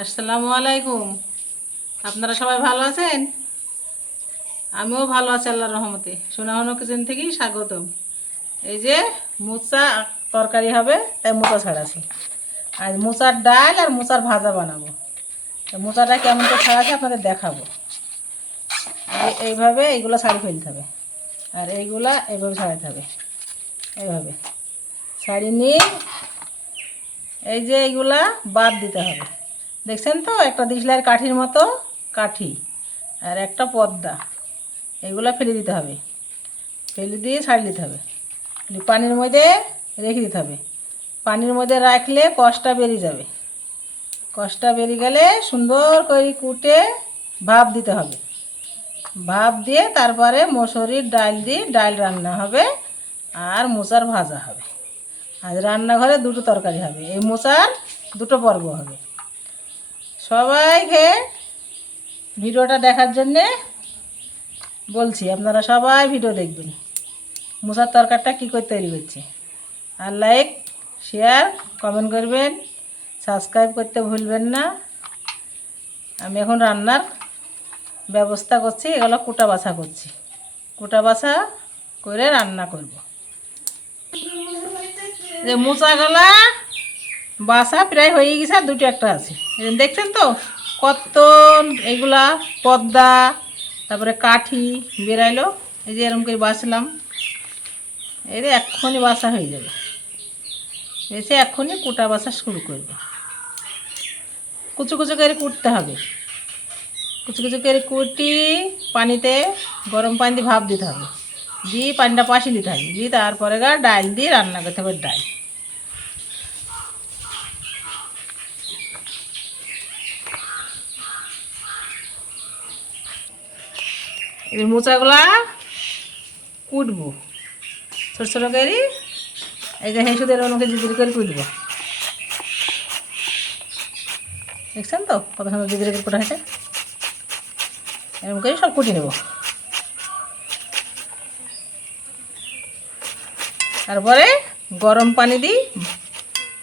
আসসালামু আলাইকুম। আপনারা সবাই ভালো আছেন? আমিও ভালো আছি আল্লাহর রহমতে। সোনাহনো কিচেন থেকেই স্বাগতম। এই যে মোচা তরকারি হবে, তাই মোচা ছাড়াছি। আর মোচার ডাল আর মোচার ভাজা বানাবো। মোচাটা কেমন করে ছাড়াছি আপনাদের দেখাবো। এইভাবে এইগুলো ছাড়ি ফেলতে হবে, আর এইগুলা এইভাবে ছাড়াতে হবে। এইভাবে ছাড়ি নিয়ে এই যে এইগুলা বাদ দিতে হবে। দেখছেন তো, একটা দিশলার কাঠির মতো কাঠি আর একটা পর্দা, এগুলো ফেলে দিতে হবে। ফেলে দিয়ে ছাড়িয়ে দিতে হবে, পানির মধ্যে রেখে দিতে হবে। পানির মধ্যে রাখলে কষটা বেরিয়ে যাবে। কষটা বেরিয়ে গেলে সুন্দর করে কুটে ভাপ দিতে হবে। ভাপ দিয়ে তারপরে মসুরির ডাল দিয়ে ডাল রান্না হবে আর মোচার ভাজা হবে। আজ রান্নাঘরে দুটো তরকারি হবে, এই মোচার দুটো পর্ব হবে। সবাইকে ভিডিওটা দেখার জন্যে বলছি, আপনারা সবাই ভিডিও দেখবেন। মোচার তরকারিটা কী করে তৈরি করছে, আর লাইক শেয়ার কমেন্ট করবেন, সাবস্ক্রাইব করতে ভুলবেন না। আমি এখন রান্নার ব্যবস্থা করছি, এগুলো কুটা বাছা করছি। কুটা বাছা করে রান্না করব। যে মোচাগুলা বাছা প্রায় হয়ে গেছে, আর দুটো একটা আছে। দেখছেন তো কত এইগুলা পর্দা, তারপরে কাঠি বেরাইলো। এই যে এরকম করে বাছলাম, এই যে এক্ষুনি বাছা হয়ে যাবে। এসে এক্ষুনি কুটা বাছা শুরু করবে। কুচু কুচু করে কুটতে হবে। কুচু কুচু করে কুটি পানিতে, গরম পানি দিয়ে ভাপ দিতে হবে। দিয়ে পানিটা পাশি দিতে হবে, দিয়ে তারপরে ডাল দিয়ে রান্না করতে হবে। ডাল এই মোচাগুলা কুটবো ছোটো ছোটো করে। এই যে হেঁসুদের অনেকে জিজির করে কুটবো। দেখছেন তো কত সুন্দর জিজির করে কুটা হয়েছে। এরকম করে সব কুটি নেব। তারপরে গরম পানি দিই,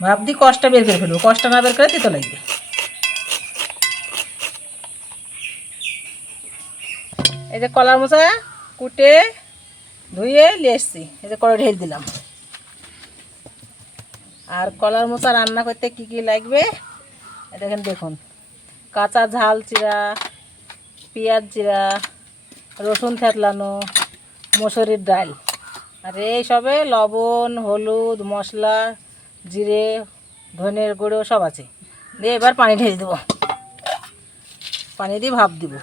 ভাপ দিই, কষটা বের করে ফেলবো। কষটা না বের করে তিতো লাগবে। এই যে কলার মোচা কুটে ধুয়ে নিয়ে এসছি, এই যে কড়াই ঢেলে দিলাম। আর কলার মোচা রান্না করতে কি কি লাগবে দেখেন, দেখুন। কাঁচা ঝাল চিরা, পেঁয়াজ চিরা, রসুন থেতলানো, মসুরির ডাল, আর এই সবে লবণ, হলুদ, মশলা, জিরে, ধনের গুঁড়ো সব আছে। দিয়ে এবার পানি ঢেলে দেবো। পানি দিয়ে ভাপ দিব।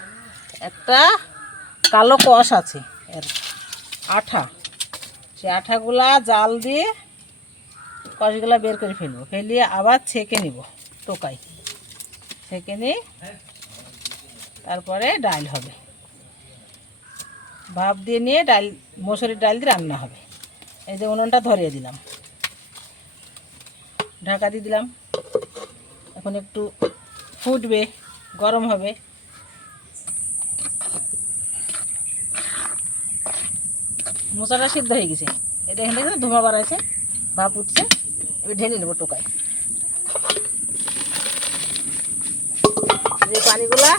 একটা কালো কষ আছে এর আঠা, সে আঠাগুলা জাল দিয়ে কষগুলা বের করে ফেলবো। ফেলিয়ে আবার ছেঁকে নিব টোকাই, ছেঁকে নিয়ে তারপরে ডাল হবে। ভাপ দিয়ে নিয়ে ডাল, মসুরির ডাল দিয়ে রান্না হবে। এই যে উনুনটা ধরিয়ে দিলাম, ঢাকা দিয়ে দিলাম। এখন একটু ফুটবে, গরম হবে। মোচাটা সিদ্ধ হয়ে গেছে, এটা এখানে ধোঁয়া বাড়াইছে, ভাপ উঠছে। এবার ঢেলে নেবো টোকায়। যে পানিগুলা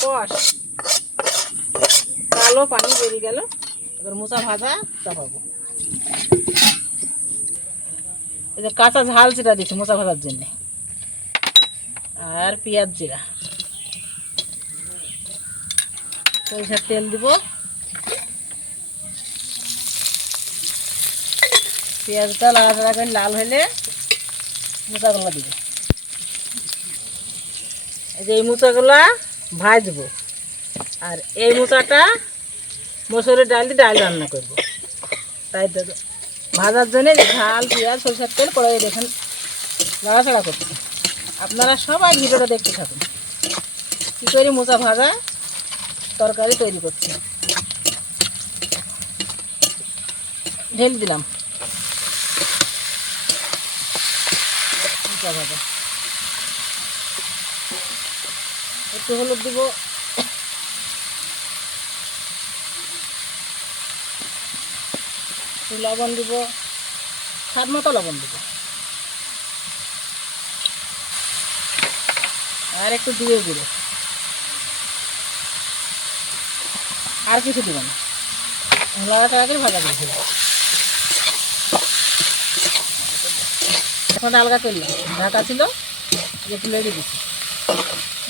কষ কালো পানি বেরিয়ে গেল, এবার মোচা ভাজা চাপাবো। এই যে কাঁচা ঝাল জিরা দিচ্ছি মোচা ভাজার জন্যে, আর পেঁয়াজ জিরা, সরিষার তেল দিব। পেঁয়াজটা লাড়াচাড়া করে লাল হলে মোচাগুলো দিব। এই যে এই মোচাগুলা ভাজবো, আর এই মোচাটা মসুরের ডাল দিয়ে ডাল রান্না করবো। তাই ভাজার জন্য ঝাল পেঁয়াজ সরিষার তেল কড়াই দেখেন নাড়াচাড়া করছি। আপনারা সবাই ভিডিওটা দেখতে থাকুন কী করে মোচা ভাজা তরকারি তৈরি করছি। ঢেলে দিলাম মোচা ভাজা। একটু হলুদ দিব, লবণ দিব, স্বাদ মতো লবণ দিব। আর একটু জিরে গুঁড়ো, আর কিছু দেবো না, লাড়াচাড়া করে ভাজা দিয়েছিল। এখন আলগা করলাম, ঢাকা ছিল একটু লেগে দিচ্ছি,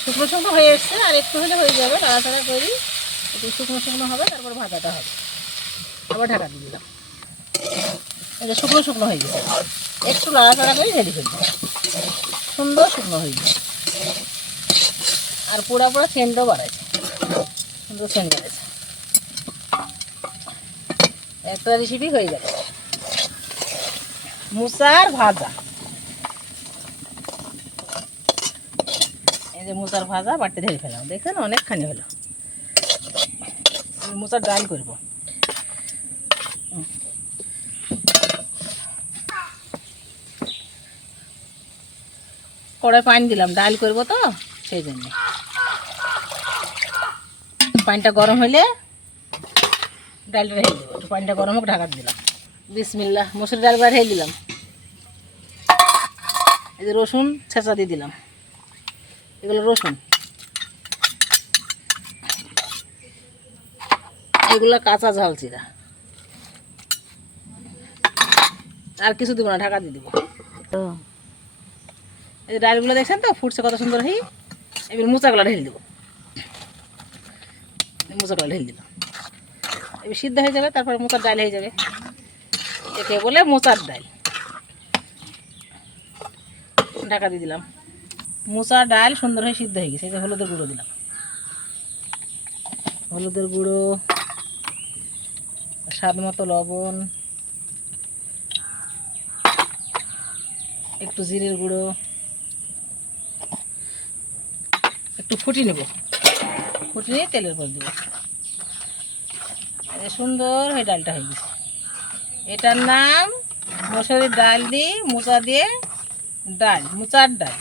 শুকনো শুকনো হয়ে এসছে, আর একটু হলে হয়ে যাবে। নাড়াচাড়া করি, একটু শুকনো শুকনো হবে, তারপর ভাজাটা হবে। আবার ঢাকা দিয়ে দিলাম, এই যে শুকনো শুকনো হয়ে গেছে। একটু নাড়াচাড়া করে ঢেলে ফেলবো, সুন্দর শুকনো হয়ে যায়। আর পোড়া পোড়া সেন্টও বাড়াইছে, সুন্দর সেন্ট বাড়াইছে। একটা রেসিপি হয়ে গেল, মুসার ভাজা। এই যে মুসার ভাজা বাড়তে ঢেলে ফেলাম, দেখছেন অনেকখানি হলো। মুসার ডাল করব, কড়াই পানি দিলাম, ডাল করব তো সেই জন্য। পানিটা গরম হলে ডালটা ঢেলে দেবো, পানিটা গরম হোক, ঢাকা দিলাম। বিসমিল্লাহ, মসুর ডাল বার ঢেলে দিলাম। এই যে রসুন ছেঁচা দিয়ে দিলাম, এগুলো রসুন, এগুলো কাঁচা ঝাল চিরা। আর কিছু দেবো না, ঢাকা দিয়ে দেবো। এই ডালগুলো দেখছেন তো ফুটছে কত সুন্দর। এবার মোচাগুলো ঢেলে দেবো, মোচাগুলো ঢেলে দিলাম। এবার সিদ্ধ হয়ে যাবে, তারপর মোচার ডাল হয়ে যাবে। একে বলে মোচার ডাল। ঢাকা দিয়ে দিলাম। মোচার ডাল সুন্দর হয়ে সিদ্ধ হয়ে গেছে। এই যে হলুদের গুঁড়ো দিলাম, হলুদের গুঁড়ো, স্বাদ মতো লবণ, একটু জিরের গুঁড়ো, একটু ফুটিয়ে নেব, ফুটিয়ে নিয়ে তেলের উপর দেবো। সুন্দর হয়ে ডালটা হয়ে গেছে। এটার নাম মসুরির ডাল দিয়ে মোচা দিয়ে ডাল, মোচার ডাল।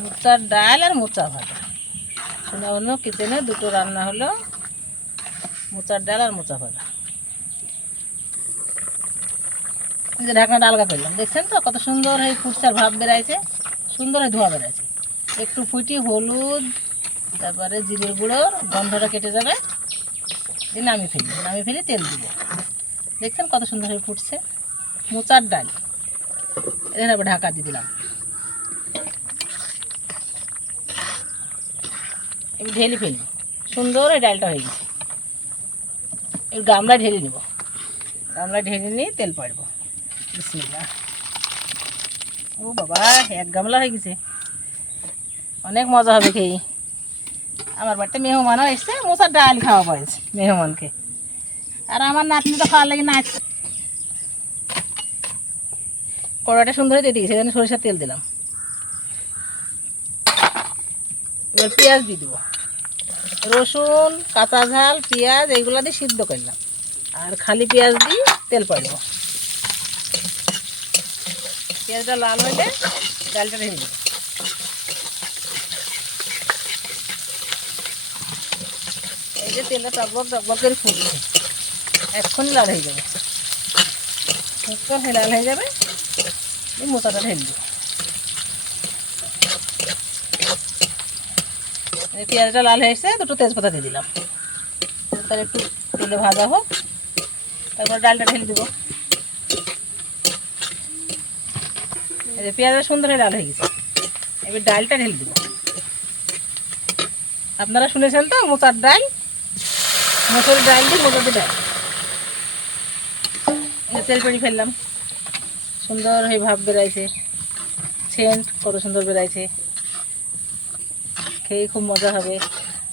মোচার ডাল আর মোচা ভাজা। অন্য কিচেনে দুটো রান্না হলো, মোচার ডাল আর মোচা ভাজা। যে ঢাকনাটা আলগা করলাম, দেখছেন তো কত সুন্দর হয়ে ফুটছে, আর ভাব বেড়াইছে, সুন্দর হয়ে ধোয়া বেড়াইছে। একটু ফুটি হলুদ, তারপরে জিরের গুঁড়োর গন্ধটা কেটে যাবে, দিয়ে নামিয়ে ফেলে তেল দিব। দেখছেন কত সুন্দর হয়ে ফুটছে মোচার ডাল। এখানে আবার ঢাকা দিয়ে দিলাম। এবার ঢেলে ফেলবো, সুন্দর এই ডালটা হয়ে গেছে। এবার গামলা ঢেলে নেব, গামলা ঢেলে নিয়ে তেল পাড়বো। বিসমিল্লাহ। ও বাবা, এক গামলা হয়ে গেছে, অনেক মজা হবে খেয়ে। আমার বাড়িতে মেহমানও এসছে, মোচার ডাল খাওয়া পড়েছে মেহমানকে। আর আমার নাতনি তো খাওয়ার লাগে নাচ। কড়াটা সুন্দর দিয়ে দিয়েছি, এখানে সরিষার তেল দিলাম। এবার পেঁয়াজ দিয়ে দেবো, রসুন, কাঁচা ঝাল, পেঁয়াজ এইগুলো দিয়ে সিদ্ধ করলাম। আর খালি পেঁয়াজ দিয়ে তেল পাড়বো। পেঁয়াজটা লাল হলে ডালটা ঢেলে দেবো। এই যে তেলটা টকবক টকবক করে ফুটছে, এক্ষুনি লাল হয়ে যাবে, লাল হয়ে যাবে। এই মোচাটা ঢেলে দেবো। পেঁয়াজটা লাল হয়ে এসছে, দুটো তেজপাতা দিয়ে দিলাম। তার একটু তেলে ভাজা হোক, তারপর ডালটা ঢেলে দেবো। এই যে পেঁয়াজটা সুন্দর হয়ে লাল হয়ে গেছে, এবার ডালটা ঢেলে দেবো। আপনারা শুনেছেন তো মোচার ডাল, মসুরের ডাল দিয়ে মোচার ডাল। তেল পেড়ে ফেললাম, সুন্দর হয়ে ভাব বেড়াইছে, সেন্ট কত সুন্দর বেড়াইছে, খেয়ে খুব মজা হবে।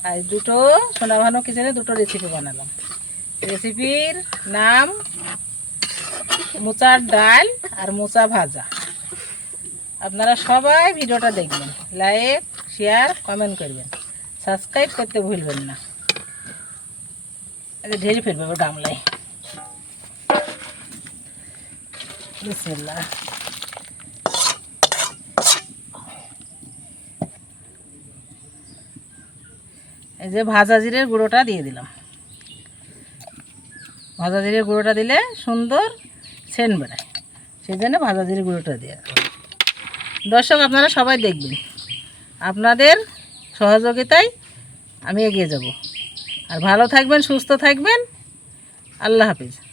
আর দুটো সোনা ভানো কিচেনে দুটো রেসিপি বানালাম। রেসিপির নাম মোচার ডাল আর মোচা ভাজা। আপনারা সবাই ভিডিওটা দেখবেন, লাইক, শেয়ার, কমেন্ট করবেন, সাবস্ক্রাইব করতে ভুলবেন না। ঢেলে ফেলবো এবার গামলায়। বিসমিল্লাহ। এই যে ভাজা জিরের গুঁড়োটা দিয়ে দিলাম। ভাজা জিরের গুঁড়োটা দিলে সুন্দর সেন্ট বেড়ায়, সেই জন্য ভাজা জিরের গুঁড়োটা দিয়ে। দর্শক আপনারা সবাই দেখবেন, আপনাদের সহযোগিতায় আমি এগিয়ে যাব। আর ভালো থাকবেন, সুস্থ থাকবেন। আল্লাহ হাফিজ।